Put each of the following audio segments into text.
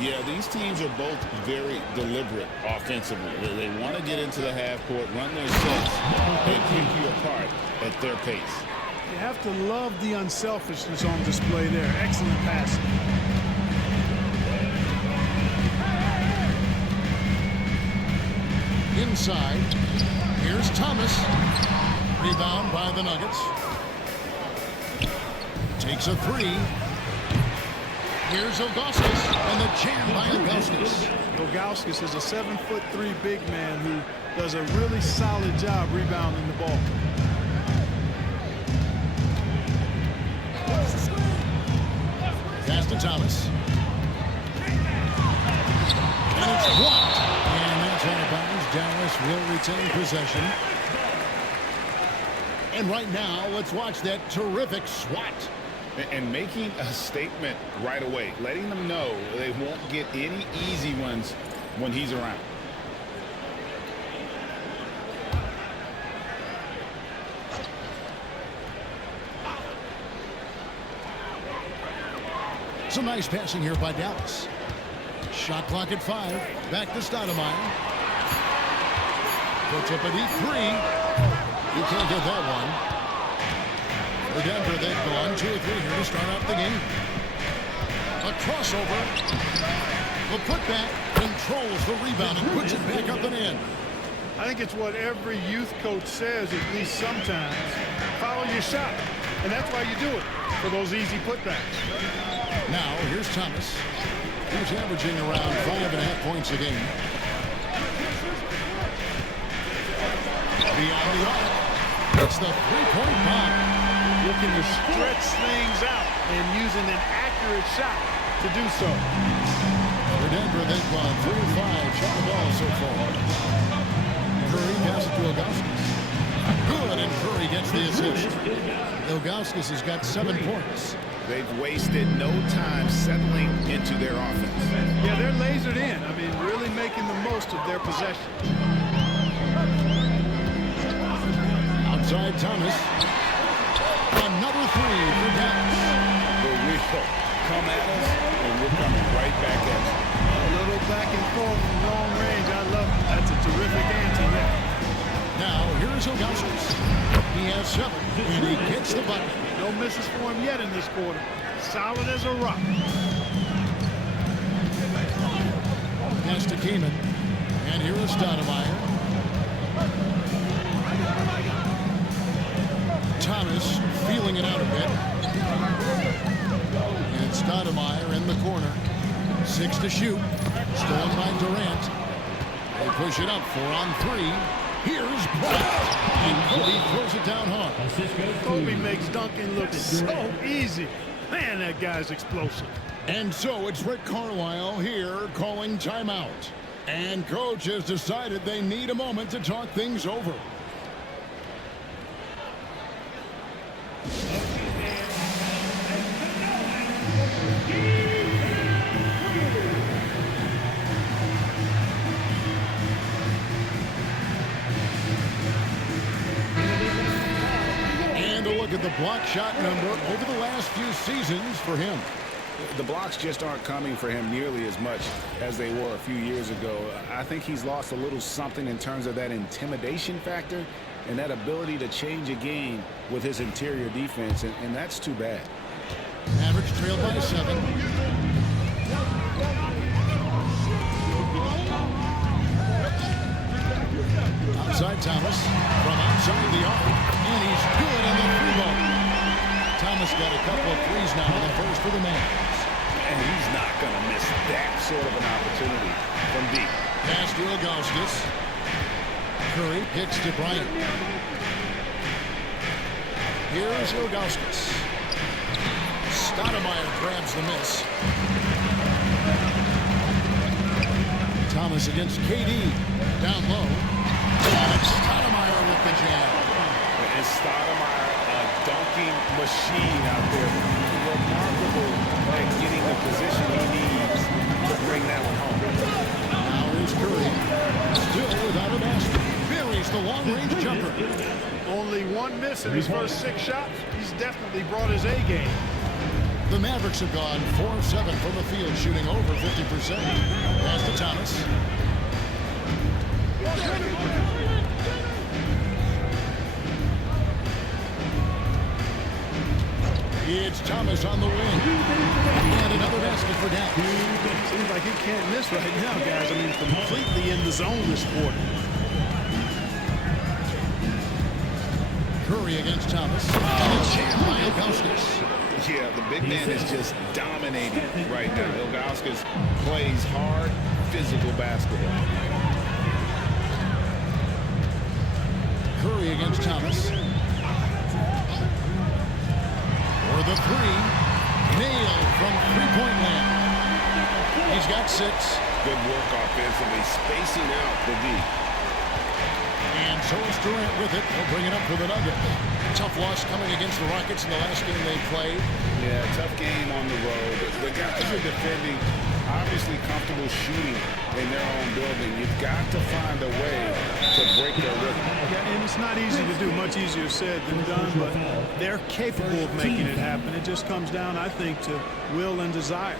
Yeah, these teams are both very deliberate offensively. They want to get into the half court, run their sets, and pick you apart at their pace. You have to love the unselfishness on display there. Excellent passing. Inside, here's Thomas. Rebound by the Nuggets. Takes a three. Here's Ilgauskas, and the jam by Ilgauskas. Ilgauskas is a 7'3" big man who does a really solid job rebounding the ball. Pass to Thomas. And it's blocked. And that's out of bounds. Dallas will retain possession. And right now, let's watch that terrific swat. And making a statement right away, letting them know they won't get any easy ones when he's around. Some nice passing here by Dallas. Shot clock at 5. Back to Stoudemire. Puts up a deep three. You can't get that one. For Denver, they've gone 2 or 3 here to start out the game. A crossover. The putback controls the rebound and puts it back up and in. I think it's what every youth coach says, at least sometimes. Follow your shot. And that's why you do it, for those easy putbacks. Now, here's Thomas. He's averaging around 5.5 points a game. Beyond the arc. It's the three-point bomb. Looking to stretch things out and using an accurate shot to do so. For Denver, they've gone 3 of 5 shot the ball so far. Curry passes to Ilgauskas. Good, and Curry gets the assist. Ilgauskas has got 7 points. They've wasted no time settling into their offense. Yeah, they're lasered in. I mean, really making the most of their possession. Outside Thomas. Another three for Dallas. But we come at us, and we're coming right back at you. A little back and forth from long range. I love it. That's a terrific answer there. Now, here's Ilgauskas. He has 7, and he gets the bucket. No misses for him yet in this quarter. Solid as a rock. Pass to Keenan. And here is Stoudemire. Thomas feeling it out a bit. And Stoudemire in the corner. 6 to shoot. Stolen by Durant. They push it up 4 on 3. Here's Bryant. And Kobe throws it down hard. Kobe makes dunking look so easy. Man, that guy's explosive. And so it's Rick Carlisle here calling timeout. And coach has decided they need a moment to talk things over. And a look at the block shot number over the last few seasons for him. The blocks just aren't coming for him nearly as much as they were a few years ago. I think he's lost a little something in terms of that intimidation factor and that ability to change a game with his interior defense, and that's too bad. Average trailed by 7. Outside Thomas from outside the arc, and he's good on the 3-ball. Thomas got a couple of threes now in the first for the Mavs. And he's not going to miss that sort of an opportunity from deep. Pass to Ilgauskas. Curry kicks to Bryant. Here's Ilgauskas. Stoudemire grabs the miss. Thomas against KD. Down low. And Stoudemire with the jam. And Stoudemire, a dunking machine out there. Remarkable at getting the position he needs to bring that one home. Now here's Curry. Still without a basket. Buries the long-range jumper. Only 1 miss in his first 6 shots. He's definitely brought his A game. The Mavericks have gone 4 of 7 from the field, shooting over 50%. Pass to Thomas. It's Thomas on the wing. And another basket for Dallas. Seems like he can't miss right now, guys. I mean, completely in the zone this quarter. Curry against Thomas. And it's jammed by Ilgauskas. Yeah, the big man is just dominating right now. Ilgauskas plays hard, physical basketball. Curry against Thomas. For the three. Nailed from three-point land. He's got 6. Good work offensively, spacing out the D. And so is Durant with it. He'll bring it up for the Nuggets. Tough loss coming against the Rockets in the last game they played. Yeah, tough game on the road. The guys are defending, obviously comfortable shooting in their own building. You've got to find a way to break their rhythm. Yeah, and it's not easy to do. Much easier said than done, but they're capable of making it happen. It just comes down, I think, to will and desire.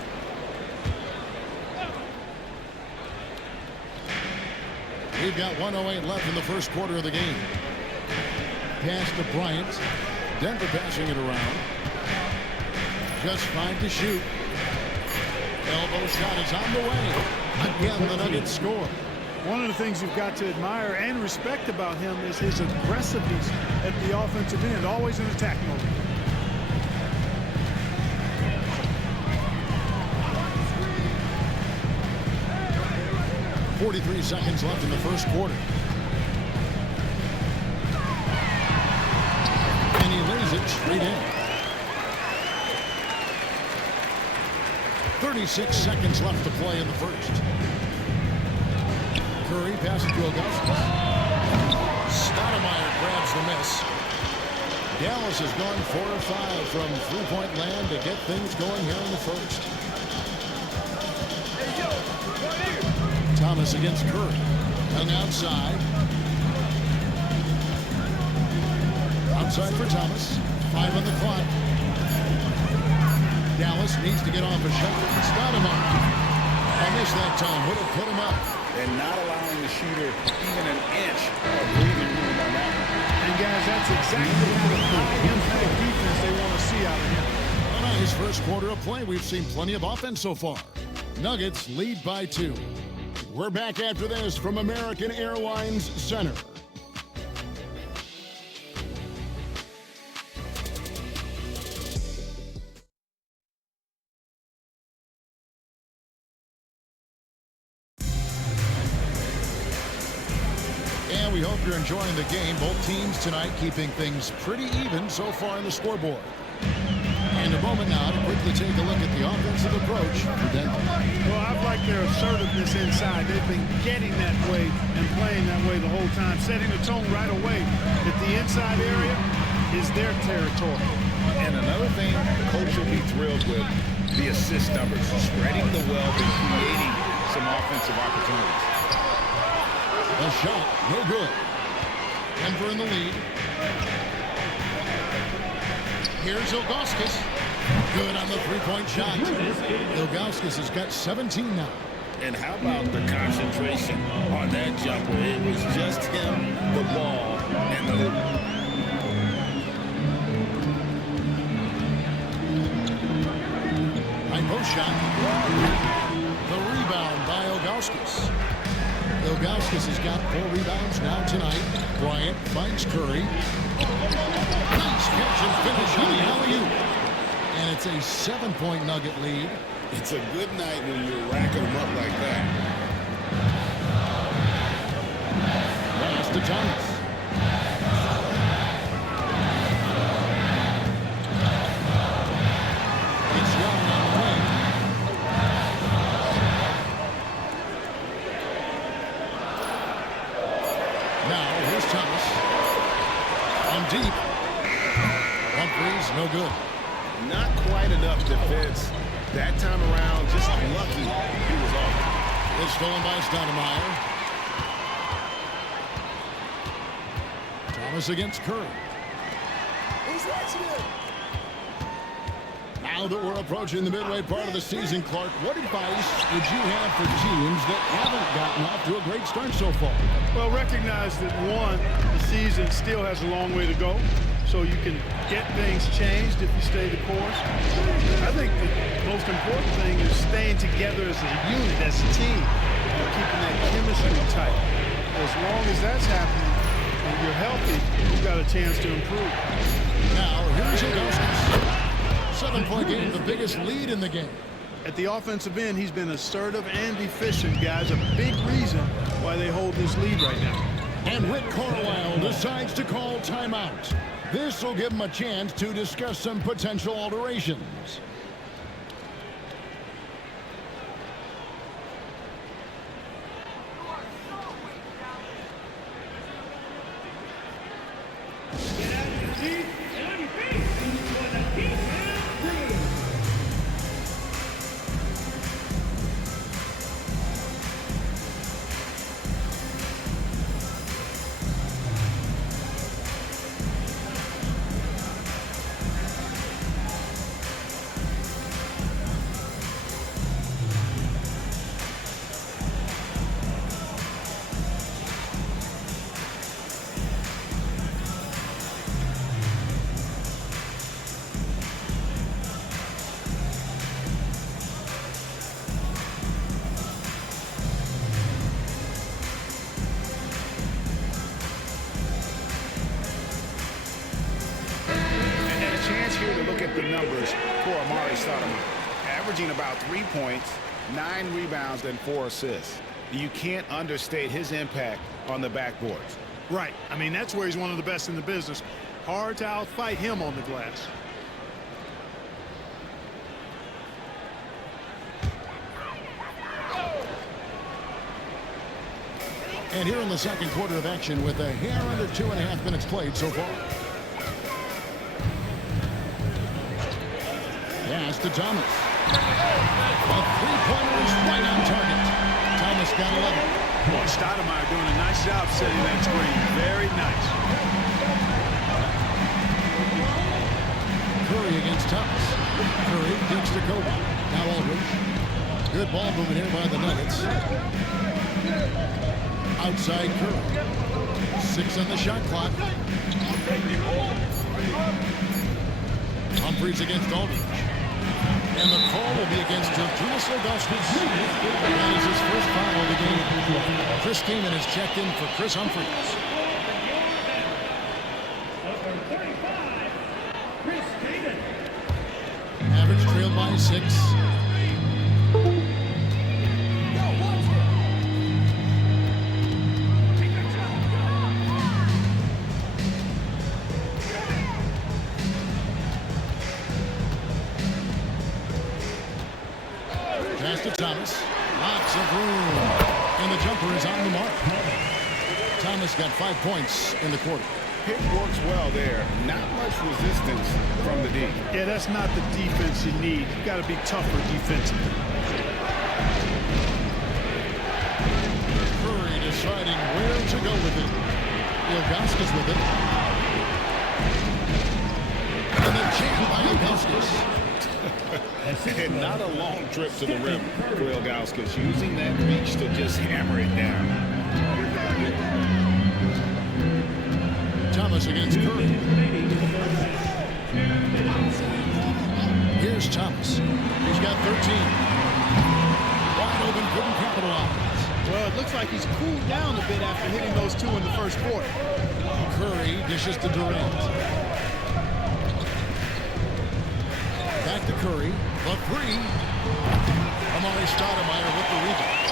We've got 1:08 left in the first quarter of the game. Pass to Bryant. Denver passing it around. Just 5 to shoot. Elbow shot is on the way. Again, the Nuggets score. One of the things you've got to admire and respect about him is his aggressiveness at the offensive end, always in attack mode. .43 seconds left in the first quarter. And he lays it straight in. 36 seconds left to play in the first. Curry passes to Ilgauskas. Stoudemire grabs the miss. Dallas has gone 4 of 5 from three-point land to get things going here in the first. Thomas against Curry. Hung outside. Outside for Thomas. 5 on the clock. Dallas needs to get off a shot. Stoudemire. I missed that time. Would have put him up. And not allowing the shooter even an inch of breathing room on that one. And guys, that's exactly the kind of high-impact defense they want to see out of him. On his first quarter of play, we've seen plenty of offense so far. Nuggets lead by 2. We're back after this from American Airlines Center. And we hope you're enjoying the game. Both teams tonight keeping things pretty even so far in the scoreboard. And a moment now to quickly take a look at the offensive approach for Denver. Well, I've liked their assertiveness inside. They've been getting that way and playing that way the whole time, setting the tone right away that the inside area is their territory. And another thing Coach will be thrilled with, the assist numbers, spreading the wealth and creating some offensive opportunities. A shot, no good. Denver in the lead. Here's Ilgauskas. Good on the three-point shot. Ilgauskas has got 17 now. And how about the concentration on that jumper? It was just him, the ball, and the hoop. High post shot. The rebound by Ilgauskas. Ilgauskas has got 4 rebounds now tonight. Bryant finds Curry. Nice catch and finish on the alley-oop. And it's a 7-point Nugget lead. It's a good night when you're racking them up like that. Pass to Thomas. It's Young on the wing. Now, here's Thomas. On deep. Humphries, no good. Not quite enough defense. That time around, just lucky he was off. It's stolen by Stoudemire. Thomas against Curry. Now that we're approaching the midway part of the season, Clark, what advice would you have for teams that haven't gotten off to a great start so far? Well, recognize that, one, the season still has a long way to go, so you can get things changed if you stay the course. I think the most important thing is staying together as a unit, as a team, and keeping that chemistry tight. As long as that's happening and you're healthy, you've got a chance to improve. Now, here's Ilgauskas. 7-point game, the biggest lead in the game. At the offensive end, he's been assertive and efficient, guys. A big reason why they hold this lead right now. And Rick Carlisle decides to call timeout. This will give him a chance to discuss some potential alterations. The numbers for Amar'e Stoudemire, averaging about 3 points, 9 rebounds, and 4 assists. You can't understate his impact on the backboards. Right. I mean, that's where he's one of the best in the business. Hard to outfight him on the glass. And here in the second quarter of action with a hair under 2.5 minutes played so far. Pass to Thomas. A three-pointer is right on target. Thomas got 11. Boy, Stoudemire doing a nice job setting that screen. Very nice. Curry against Thomas. Curry takes to Kobe. Now Aldridge. Good ball movement here by the Nuggets. Outside Curry. 6 on the shot clock. Humphries against Aldridge. And the call will be against Julius Ilgauskas. That is his first foul of the game. Chris Kaman has checked in for Chris Humphries. Average trailed by 6. Pass to Thomas. Lots of room. And the jumper is on the mark. Thomas got 5 points in the quarter. Pick works well there. Not much resistance from the D. Yeah, that's not the defense you need. You got to be tougher defensively. Curry deciding where to go with it. Ilgauskas with it. And the jam by Ilgauskas. And not a long trip to the rim for Ilgauskas, using that reach to just hammer it down. Thomas against Curry. Here's Thomas. He's got 13. Wide open, couldn't capitalize. Well, it looks like he's cooled down a bit after hitting those 2 in the first quarter. Curry dishes to Durant. Back to Curry. The 3. Amar'e Stoudemire with the rebound.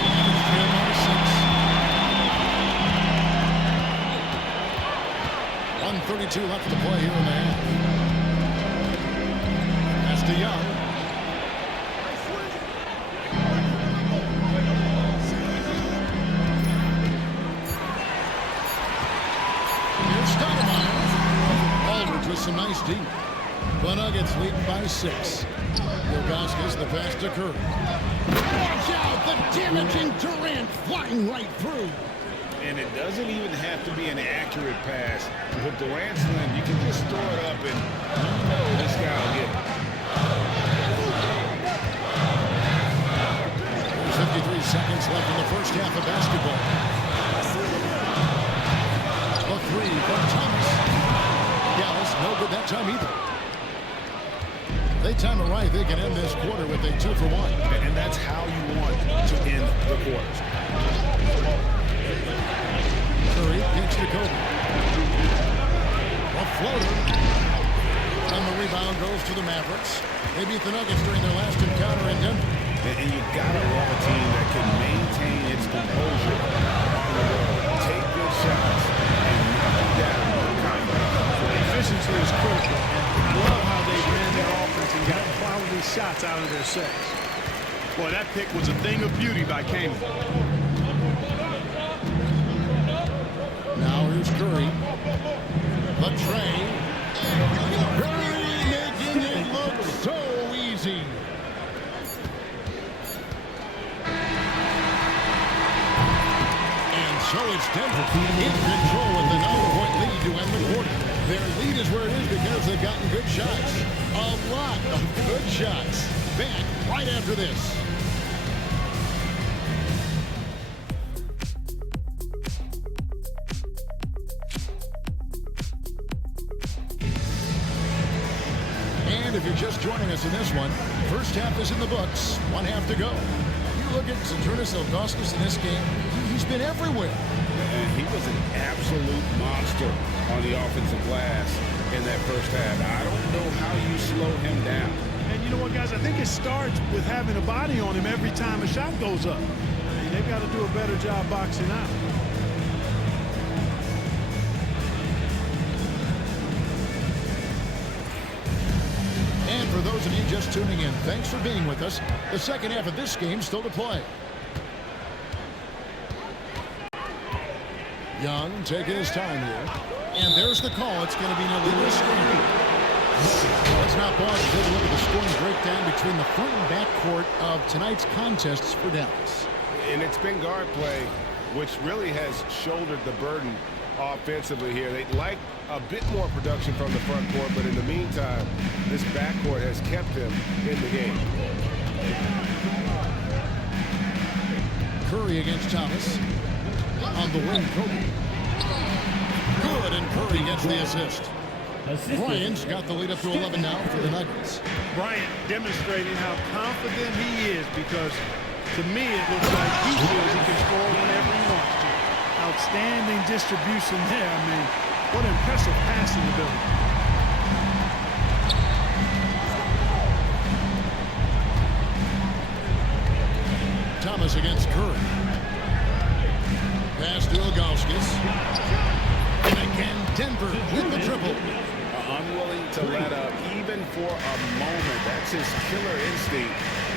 Average trail by 6. 1:32 left to play here in the half. Pass to Young. Here's Stoudemire. Aldridge with some nice deep. The Nuggets leading by 6. Ilgauskas the pass to Curry. Watch out! The damaging Durant flying right through. And it doesn't even have to be an accurate pass. With Durant's length, you can just throw it up and you know this guy will get it. minutes left in the first half of basketball. A three from Thomas. Dallas, no good that time either. They time it right. They can end this quarter with a 2 for 1. And that's how you want to end the quarters. Curry gets to Kobe. A floater. And the rebound goes to the Mavericks. They beat the Nuggets during their last encounter in Denver. And you gotta love a team that can maintain its composure on the road, take good shots, and knock them down with confidence. Efficiency is critical. I love how they ran their offense and got quality shots out of their sets. Boy, that pick was a thing of beauty by Kaman. Now here's Curry. The tray. Curry making it look so easy. And so it's Denver in control with a 9-point lead to end the quarter. Their lead is where it is because they've gotten good shots. A lot of good shots. Back right after this. And if you're just joining us in this one, first half is in the books. 1 half to go. You look at Zydrunas Ilgauskas in this game, he's been everywhere. And he was an absolute monster on the offensive glass in that first half. I don't know how you slow him down. And you know what, guys? I think it starts with having a body on him every time a shot goes up. I mean, they've got to do a better job boxing out. And for those of you just tuning in, thanks for being with us. The second half of this game still to play. Young taking his time here. And there's the call. It's going to be an illegal screen. Let's now pause and take a look at the scoring breakdown between the front and back court of tonight's contests for Dallas. And it's been guard play, which really has shouldered the burden offensively here. They'd like a bit more production from the front court, but in the meantime, this backcourt has kept them in the game. Curry against Thomas. On the wing, Kobe. Good, and Curry gets the assist. Bryant's got the lead up to 11 now for the Nuggets. Bryant demonstrating how confident he is because, to me, it looks like he feels he can score whenever he wants to. Outstanding distribution there. I mean, what impressive passing ability. Thomas against Curry. Pass to Ilgauskas. And again, Denver with the triple. Unwilling to let up even for a moment. That's his killer instinct,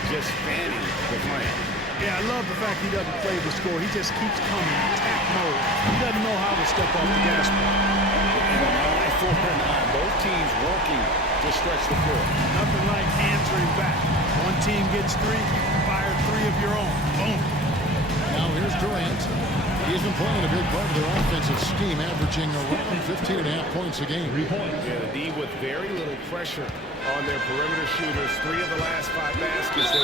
just fanning the flame. Yeah, I love the fact he doesn't play the score. He just keeps coming, attack mode. He doesn't know how to step off the gas pedal. And 4-9, both teams working to stretch the floor. Nothing like answering back. One team gets 3, fire 3 of your own. Boom. Now here's Durant. He's been playing a big part of their offensive scheme, averaging around 15.5 points a game. Yeah, the D with very little pressure on their perimeter shooters. 3 of the last 5 baskets they've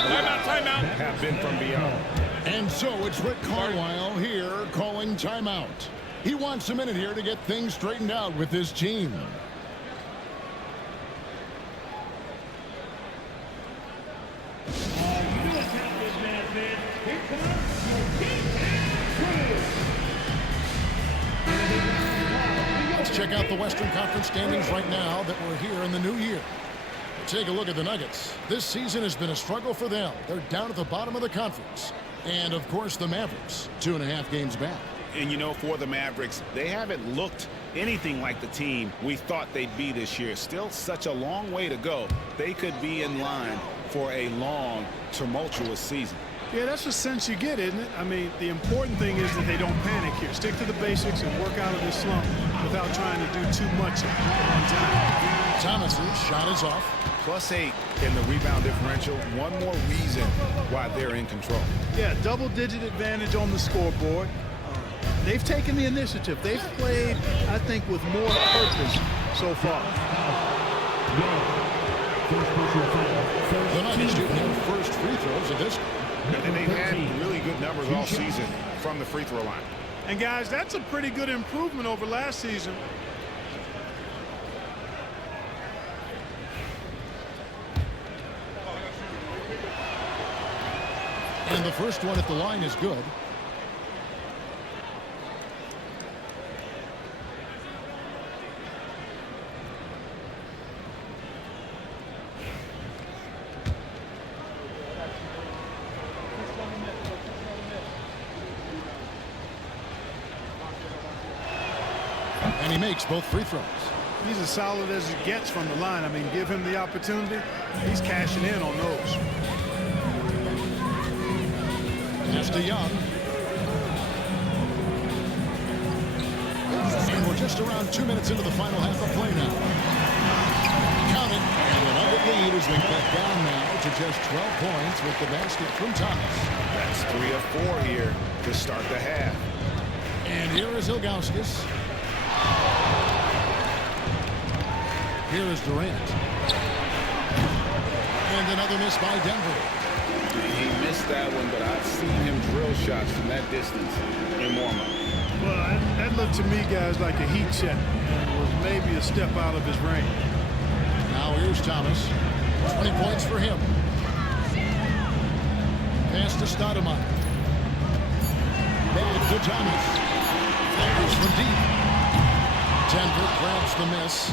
have been from beyond. And so it's Rick Carlisle here calling timeout. He wants a minute here to get things straightened out with his team. Let's check out the Western Conference standings right now that we're here in the new year. Take a look at the Nuggets. This season has been a struggle for them. They're down at the bottom of the conference. And, of course, the Mavericks, 2.5 games back. And, you know, for the Mavericks, they haven't looked anything like the team we thought they'd be this year. Still such a long way to go. They could be in line for a long, tumultuous season. Yeah, that's the sense you get, isn't it? I mean, the important thing is that they don't panic here. Stick to the basics and work out of this slump without trying to do too much on time. Thomas's shot is off. +8 in the rebound differential. One more reason why they're in control. Yeah, double-digit advantage on the scoreboard. They've taken the initiative. They've played, I think, with more purpose so far. The Nuggets shooting their first free throws of this. And they've had really good numbers all season from the free throw line. And guys, that's a pretty good improvement over last season. And the first one at the line is good. And he makes both free throws. He's as solid as he gets from the line. I mean, give him the opportunity. He's cashing in on those. Pass to Young. And we're just around 2 minutes into the final half of play now. Count it. And another lead as we cut down now to just 12 points with the basket from Thomas. That's 3 of 4 here to start the half. And here is Ilgauskas. Here is Durant. And another miss by Denver. He missed that one, but I've seen him drill shots from that distance in warm-up. Well, that looked to me, guys, like a heat check. It was maybe a step out of his range. Now here's Thomas. 20 points for him. Pass to Stoudemire. Back to Thomas. Fires from deep. Denver grabs the miss.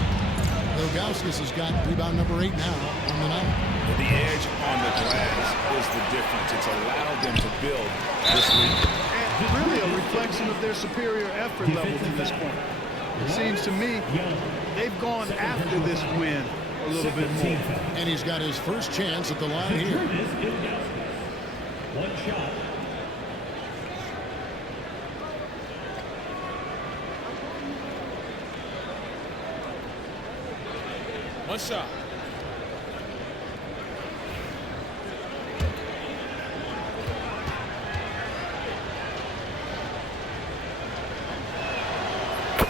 Ilgauskas has got rebound number 8 now on the night. The edge on the glass is the difference. It's allowed them to build this lead. And really a reflection of their superior effort level to this point. It seems to me they've gone after this win a little bit more. And he's got his first chance at the line here. One shot. One shot.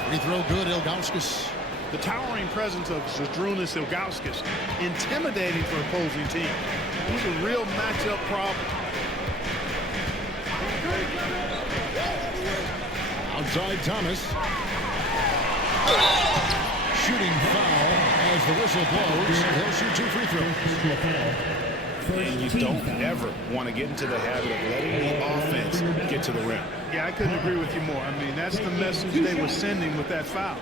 Free throw good, Ilgauskas. The towering presence of Zydrunas Ilgauskas, intimidating for opposing teams. He's a real matchup problem. Outside Thomas. Shooting foul as the whistle blows. He'll shoot 2 free throws. And you don't ever want to get into the habit of letting the offense get to the rim. Yeah, I couldn't agree with you more. I mean, that's the message they were sending with that foul.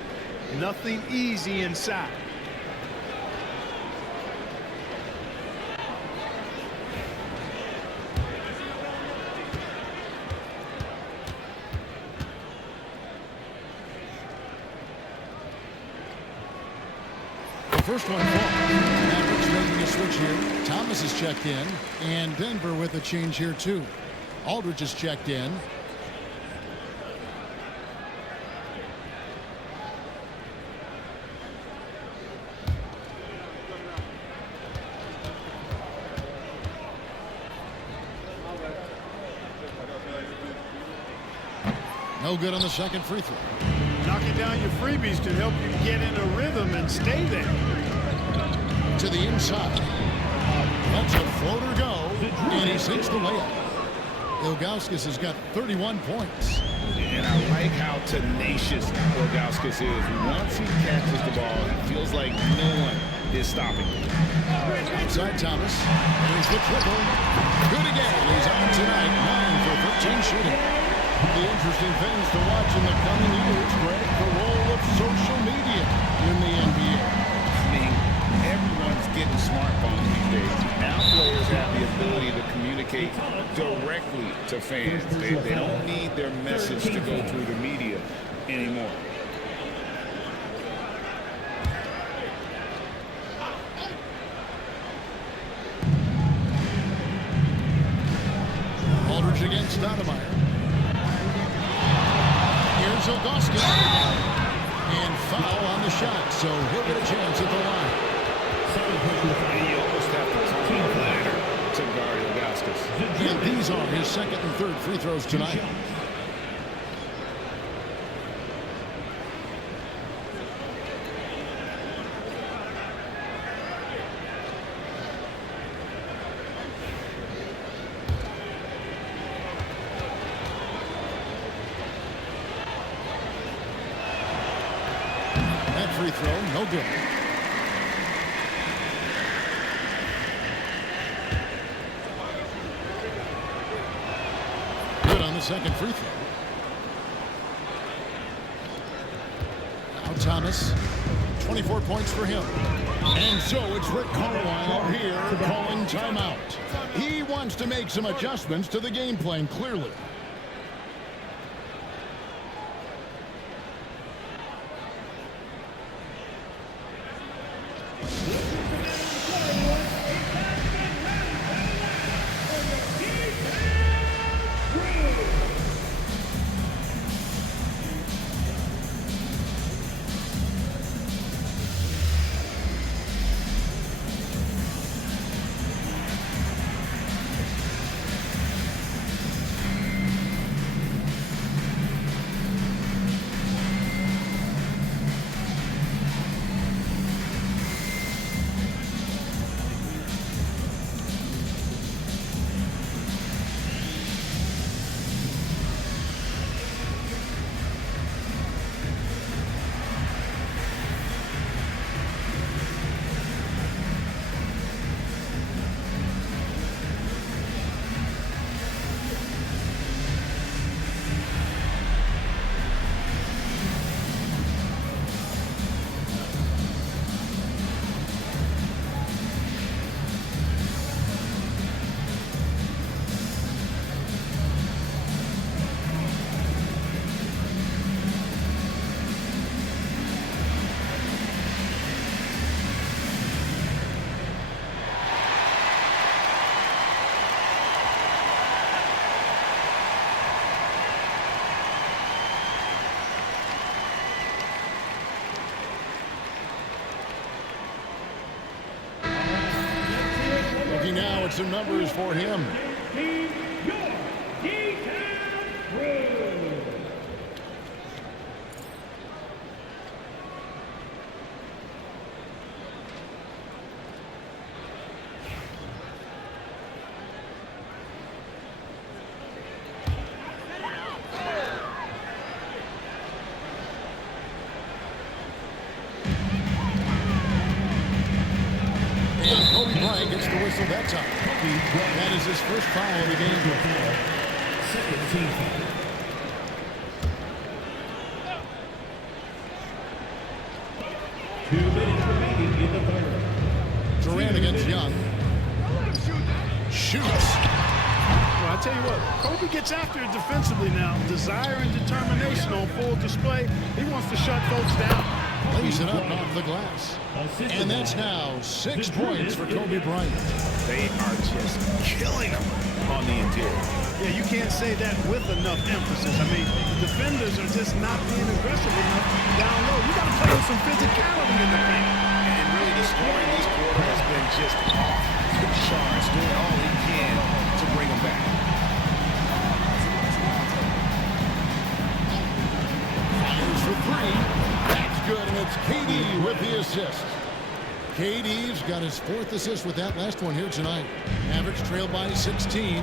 Nothing easy inside. First one falls. Mavericks making a switch here. Thomas is checked in. And Denver with a change here too. Aldridge is checked in. No good on the second free throw. Knocking down your freebies can help you get in a rhythm and stay there. To the inside. Lets a floater go. And he sinks the layup. Ilgauskas has got 31 points. And I like how tenacious Ilgauskas is. Once he catches the ball, it feels like no one is stopping him. Outside Thomas. Here's the triple. Good again. He's on tonight. 9 for 13 shooting. The interesting things to watch in the coming years, Greg, the role of social media in the NBA. I mean, everyone's getting smartphones these days. Now players have the ability to communicate directly to fans. They don't need their message to go through the media anymore. Aldridge against Stoudemire. Here's Ilgauskas. And foul on the shot, so he'll get a chance at the line. And you almost have to climb the ladder to guard Ilgauskas. And these are his second and third free throws tonight. free throw, no good. Good on the second free throw. Now Thomas, 24 points for him. And so it's Rick Carlisle here calling timeout. He wants to make some adjustments to the game plan, clearly. Now it's some numbers for him. Kobe Bryant gets the whistle that time. That is his first foul of the game. Second team foul. Durant against Young. Shoots. Well, I tell you what, Kobe gets after it defensively now. Desire and determination on full display. He wants to shut folks down. Lays it up off the glass. And that's now 6 points for Kobe Bryant. They are just killing him on the interior. Yeah, you can't say that with enough emphasis. I mean, defenders are just not being aggressive enough down low. You got to play with some physicality in the paint. And really, the scoring this quarter has been just off the charts, doing all he can to bring him back. Fires for three. That's good, and it's KD with the assist. KD's got his 4th assist with that last one here tonight. Mavericks trail by 16.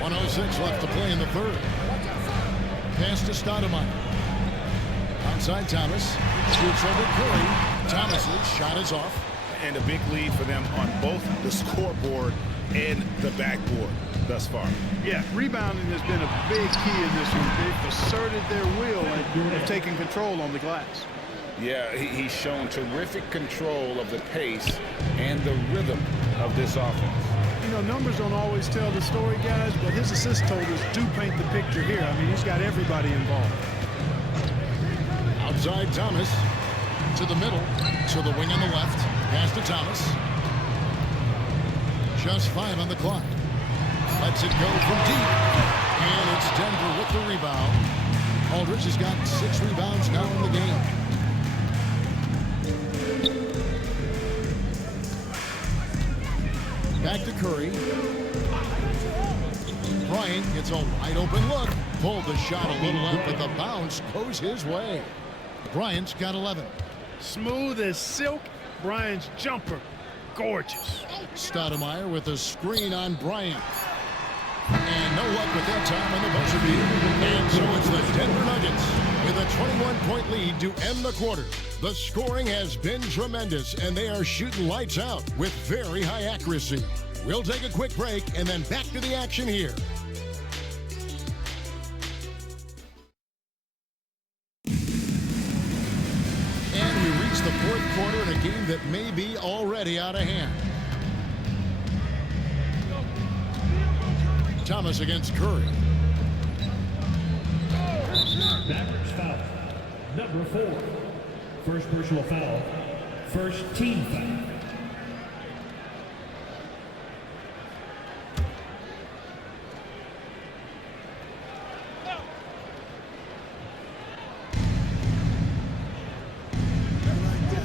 1:06 left to play in the third. Pass to Stoudemire. Outside Thomas. Shoots over Curry. Thomas's shot is off. And a big lead for them on both the scoreboard and the backboard thus far. Yeah, rebounding has been a big key in this one. They've asserted their will and taking control on the glass. Yeah, he's shown terrific control of the pace and the rhythm of this offense. You know, numbers don't always tell the story, guys, but his assist totals do paint the picture here. I mean, he's got everybody involved. Outside Thomas. To the middle. To the wing on the left. Pass to Thomas. Just 5 on the clock. Lets it go from deep. And it's Denver with the rebound. Aldridge has got 6 rebounds now in the game. Back to Curry. Bryant gets a wide open look. Pulled the shot a little up, but the bounce goes his way. Bryant's got 11. Smooth as silk. Bryant's jumper. Gorgeous. Stoudemire with a screen on Bryant. And no luck with that time on the buzzer beater. And so it's the Denver Nuggets with a 21-point lead to end the quarter. The scoring has been tremendous, and they are shooting lights out with very high accuracy. We'll take a quick break and then back to the action here. And we reach the fourth quarter in a game that may be already out of hand. Thomas against Curry. Mavericks foul. Number 4. First personal foul. First team foul.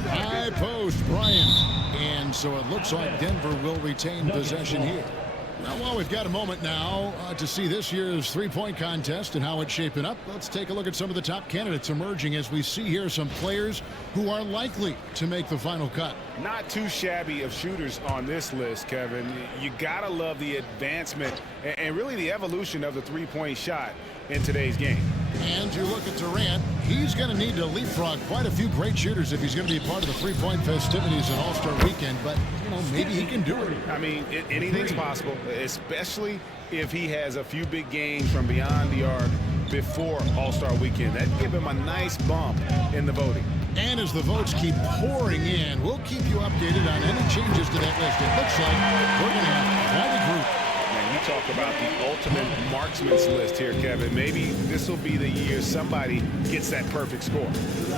High post, Bryant. And so it looks like Denver will retain possession here. Well, we've got a moment now to see this year's three-point contest and how it's shaping up. Let's take a look at some of the top candidates emerging as we see here some players who are likely to make the final cut. Not too shabby of shooters on this list, Kevin. You gotta love the advancement and really the evolution of the three-point shot in today's game. And you look at Durant, he's going to need to leapfrog quite a few great shooters if he's going to be part of the three-point festivities at All-Star Weekend. But, you know, maybe he can do it. I mean, anything's possible, especially if he has a few big games from beyond the arc before All-Star Weekend. That'd give him a nice bump in the voting. And as the votes keep pouring in, we'll keep you updated on any changes to that list. It looks like we're going to have quite a group. You talk about the ultimate marksman's list here, Kevin. Maybe this will be the year somebody gets that perfect score.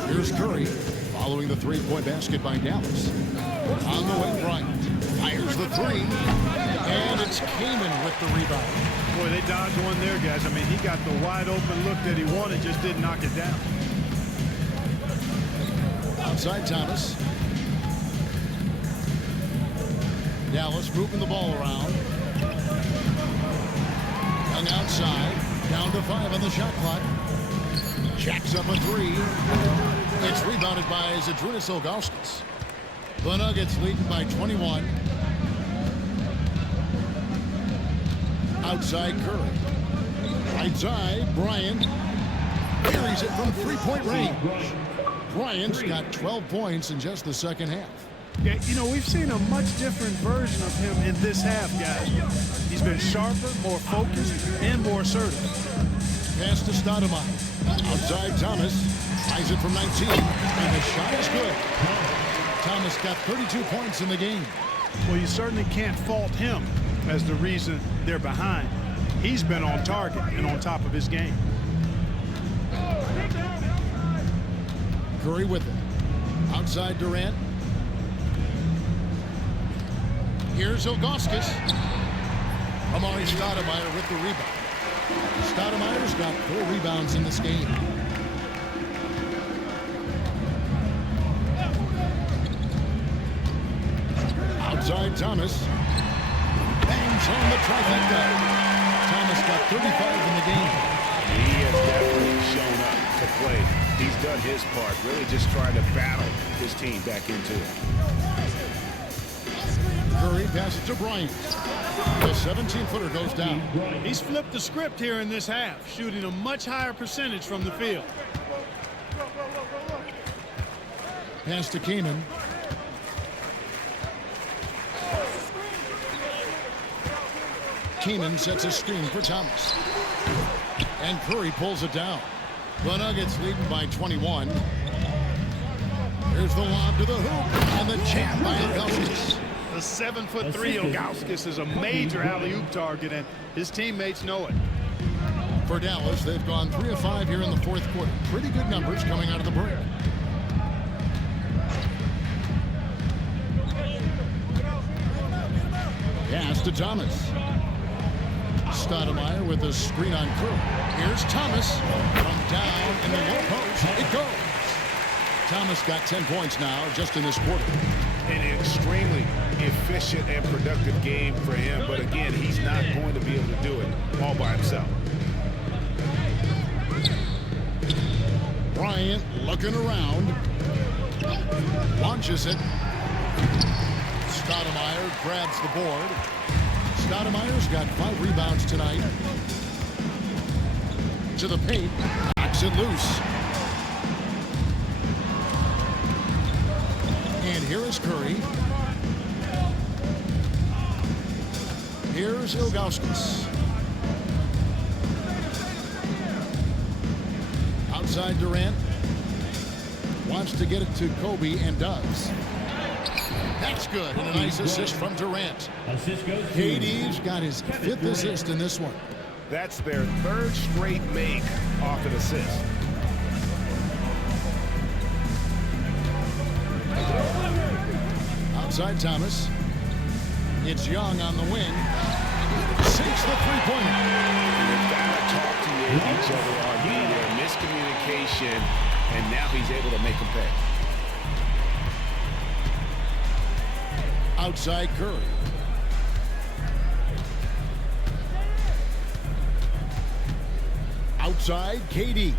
Here's Curry following the three-point basket by Dallas. On the way, Bryant fires the three, and it's Kaman with the rebound. Boy, they dodged one there, guys. I mean, he got the wide open look that he wanted, just didn't knock it down. Outside Thomas. Dallas moving the ball around. Young outside, down to 5 on the shot clock. Jacks up a three. It's rebounded by Zydrunas Ilgauskas. The Nuggets leading by 21. Outside Curry. Right side, Bryant. Carries it from three-point range. Bryant's got 12 points in just the second half. Yeah, you know, we've seen a much different version of him in this half, guys. He's been sharper, more focused, and more assertive. Pass to Stoudemire. Outside Thomas. Tries it from 19. And the shot is good. Thomas got 32 points in the game. Well, you certainly can't fault him as the reason they're behind. He's been on target and on top of his game. Curry with it. Outside Durant. Here's Ilgauskas. Amari Stoudemire with the rebound. Stoudemire's got 4 rebounds in this game. Outside Thomas. Bangs on the trifecta. Thomas got 35 in the game. He has definitely shown up to play. He's done his part, really just trying to battle his team back into it. Curry passes to Bryant. The 17-footer goes down. He's flipped the script here in this half, shooting a much higher percentage from the field. Pass to Kaman. Kaman sets a screen for Thomas. And Curry pulls it down. The Nuggets leading by 21. Here's the lob to the hoop. And the jam by Ilgauskas. The 7'3" Ilgauskas is a major alley-oop target, and his teammates know it. For Dallas, they've gone 3 of 5 here in the fourth quarter. Pretty good numbers coming out of the break. Pass to Thomas. Stoudemire with a screen on Curry. Here's Thomas from down in the low post. It goes. Thomas got 10 points now just in this quarter. An extremely efficient and productive game for him, but again, he's not going to be able to do it all by himself. Bryant looking around. Launches it. Stoudemire grabs the board. Stoudemire's got 5 rebounds tonight. To the paint, knocks it loose. And here is Curry. Here's Ilgauskas. Outside Durant. Wants to get it to Kobe and does. That's good. And a nice assist from Durant. KD's got his 5th assist in this one. That's their 3rd straight make off an assist. Outside Thomas. It's Young on the wing. Sinks the three-pointer. They've got to talk to each other on there. Miscommunication, and now he's able to make them pay. Outside Curry. Outside KD.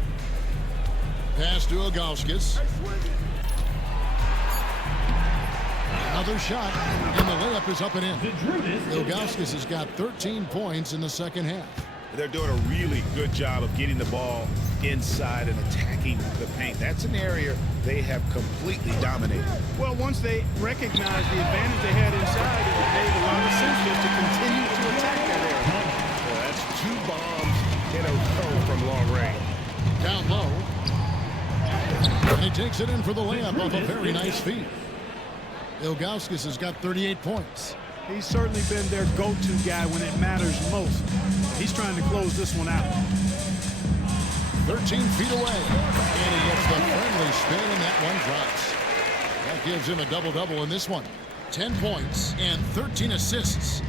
Pass to Ilgauskas. Another shot, and the layup is up and in. Ilgauskas has got 13 points in the second half. They're doing a really good job of getting the ball inside and attacking the paint. That's an area they have completely dominated. Well, once they recognized the advantage they had inside, it made a lot of sense just to continue to attack that area. Well, that's 2 bombs in a row from long range. Down low. And he takes it in for the layup off a very nice feed. Ilgauskas has got 38 points. He's certainly been their go-to guy when it matters most. He's trying to close this one out. 13 feet away. And he gets the friendly spin, and that one drops. That gives him a double-double in this one. 10 points and 13 assists.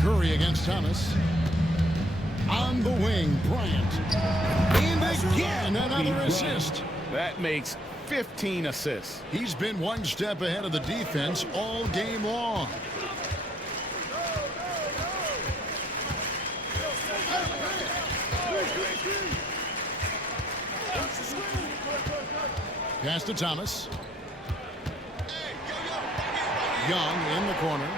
Curry against Thomas. On the wing, Bryant. And again, another assist. That makes 15 assists. He's been one step ahead of the defense all game long. Pass to Thomas. Young in the corner.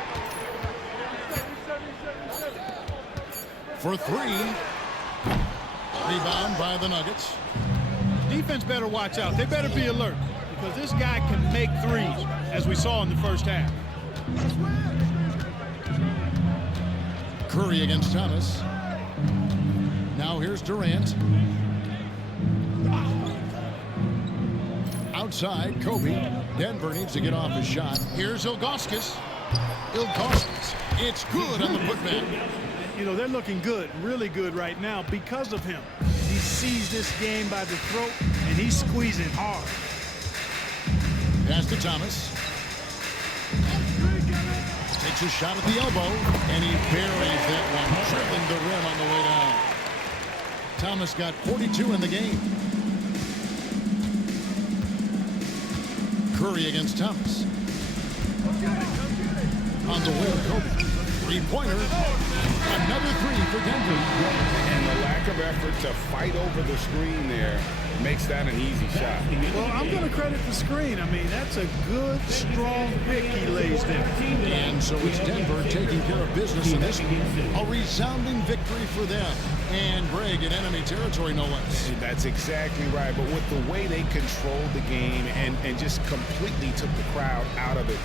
For 3. Rebound by the Nuggets. Defense better watch out. They better be alert because this guy can make threes, as we saw in the first half. Curry against Thomas. Now here's Durant. Outside, Kobe. Denver needs to get off his shot. Here's Ilgauskas. Ilgauskas. It's good on the putback. You know, they're looking good, really good right now because of him. He sees this game by the throat, and he's squeezing hard. Pass to Thomas. Takes a shot at the elbow, and he buries that one, dribbling the rim on the way down. Thomas got 42 in the game. Curry against Thomas. On the wing, Kobe. Three-pointer. Another 3 for Denver. And the lack of effort to fight over the screen there makes that an easy shot. Well, I'm going to credit the screen. I mean, that's a good, strong pick he lays there. And so it's Denver taking care of business in this one. A resounding victory for them. And Greg in enemy territory, no less. That's exactly right. But with the way they controlled the game and just completely took the crowd out of it,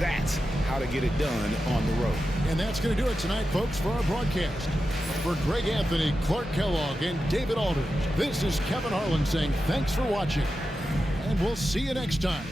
that's how to get it done on the road. And that's going to do it tonight, folks, for our broadcast. For Greg Anthony, Clark Kellogg, and David Aldridge, this is Kevin Harlan saying thanks for watching. And we'll see you next time.